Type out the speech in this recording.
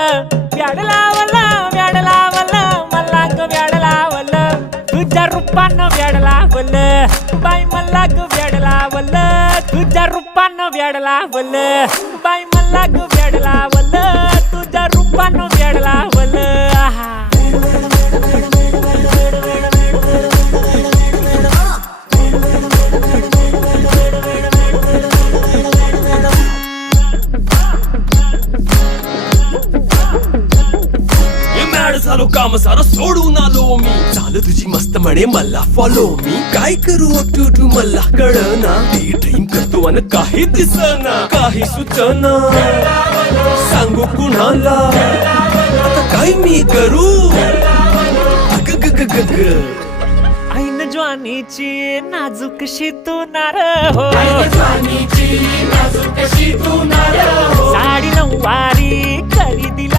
व्याड लावलं व्याड लावलं मला ग व्याड लावलं तुझ्या रूपानं व्याड लावलं बाई मला ग व्याड लावलं तुझ्या रूपानं व्याड लावलं बाई मला ग व्याड लावलं तुझ्या रूपानं व्याड लावलं आहा झालो काम सारा सोडून आलो मी झालं तुझी मस्त म्हणे मला फॉलो मी काय करू टू मला कळना ती ड्रीम करतो आणि काही दिसना काही सुचना सांगू कुणाला आता काय मी करू अग ग ग ग ग ऐन ज्वानीची नाजूकशी तू नार हो साडी नऊवारी करी दिला